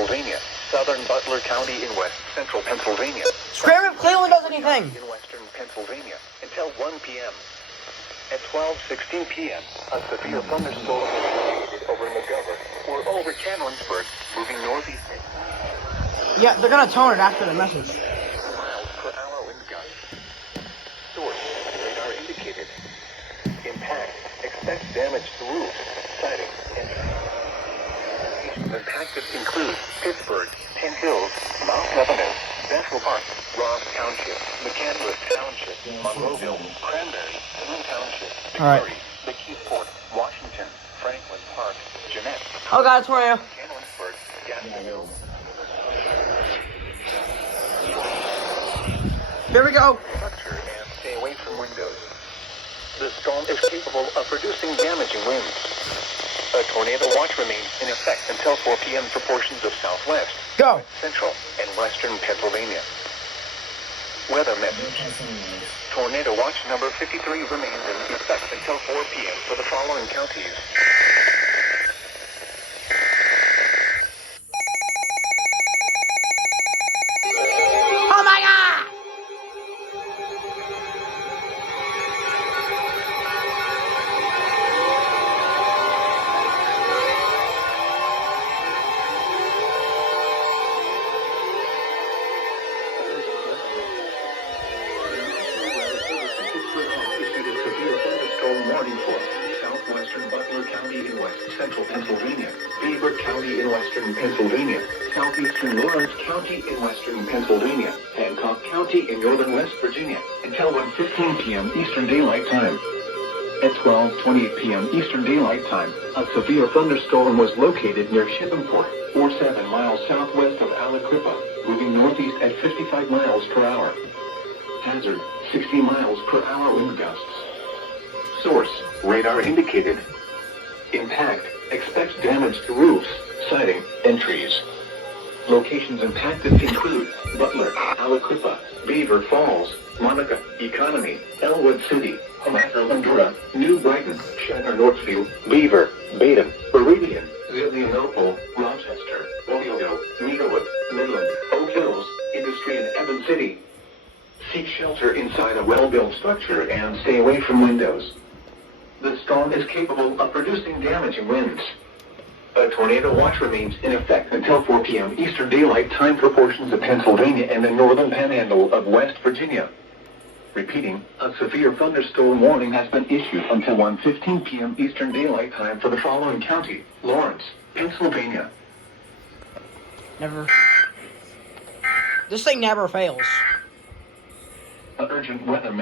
Pennsylvania, southern Butler County in west central Pennsylvania. Scram if Cleveland does anything. In western Pennsylvania until 1 p.m. At 12:16 p.m., a severe thunderstorm is located over McGovern or over Cannonsburg, moving northeast. Yeah, they're gonna tone it after the message. Miles per hour wind gusts. Source, radar indicated. Impact, expect damage to roofs, siding, and impacted include Pittsburgh, Penn Hills, Mount Lebanon, Central Park, Ross Township, McCandless Township, Monroeville, Cranberry, Boone Township, Missouri, McKeesport, Washington, Franklin Park, Jeanette. Oh god, tornado. Cannonsburg, Gadsden. Here we go. Structure and stay away from windows. The storm is capable of producing damaging winds. A tornado watch remains in effect until 4 p.m. for portions of southwest, Go. central, and western Pennsylvania. Weather message. Tornado watch number 53 remains in effect until 4 p.m. for the following counties. Oh my god! Warning for southwestern Butler County in west central Pennsylvania, Beaver County in western Pennsylvania, southeastern Lawrence County in western Pennsylvania, Hancock County in northern West Virginia, until 1:15 p.m. Eastern Daylight Time. At 12:28 p.m. Eastern Daylight Time, a severe thunderstorm was located near Shippingport, or 7 miles southwest of Aliquippa, moving northeast at 55 miles per hour. Hazard, 60 miles per hour wind gusts. Source, radar indicated. Impact, expect damage to roofs, siding, and trees. Locations impacted include Butler, Aliquippa, Beaver Falls, Monica, Economy, Elwood City, Homaker-Landura, New Brighton, Shatner Northfield, Beaver, Baden, Meridian, Zillionople, Rochester, Oliogo, Meadowood, Midland, Oak Hills, Industry and Evans City. Seek shelter inside a well-built structure and stay away from windows. The storm is capable of producing damaging winds. A tornado watch remains in effect until 4 p.m. Eastern Daylight Time for portions of Pennsylvania and the northern panhandle of West Virginia. Repeating, a severe thunderstorm warning has been issued until 1:15 p.m. Eastern Daylight Time for the following county: Lawrence, Pennsylvania. Never. This thing never fails. Urgent weather.